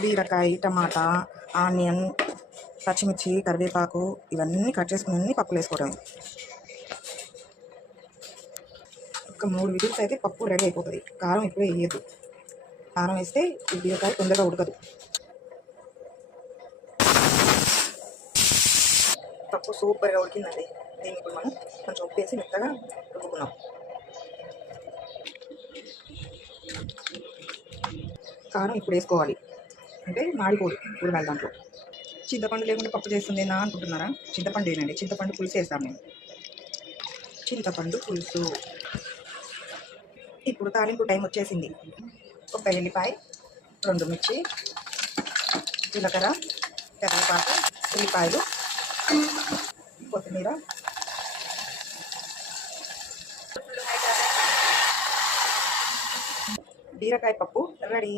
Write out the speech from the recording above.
బీరకాయ టమాటా ఆనియన్ పచ్చిమిర్చి కరివేపాకు ఇవన్నీ కట్ చేసుకుని అన్ని పప్పులు వేసుకోవడం ఒక మూడు విజిల్స్ అయితే పప్పు రెడీ అయిపోతుంది. కారం ఎక్కువ వేయద్దు. కారం వేస్తే ఈ బీరకాయ తొందరగా ఉడకదు. పప్పు సూపర్గా ఉడికిందండి. దీన్ని ఇప్పుడు మనం కొంచెం ఉప్పు వేసి మెత్తగా ఉడుకున్నాం కారం ఇప్పుడు వేసుకోవాలి. అంటే మాడిపోదు కూరగాయల దాంట్లో. చింతపండు లేకుండా పప్పు చేస్తుంది చేస్తుందేనా అనుకుంటున్నారా? చింతపండు ఏనండి చింతపండు పులుసు వేస్తాం మేము. చింతపండు పులుసు. ఇప్పుడు తాలింపు టైం వచ్చేసింది. ఒక ఎల్లిపాయ రెండు మిర్చి జీలకర్ర కరివేపాకు ఉల్లిపాయలు కొత్తిమీర. బీరకాయ పప్పు రెడీ.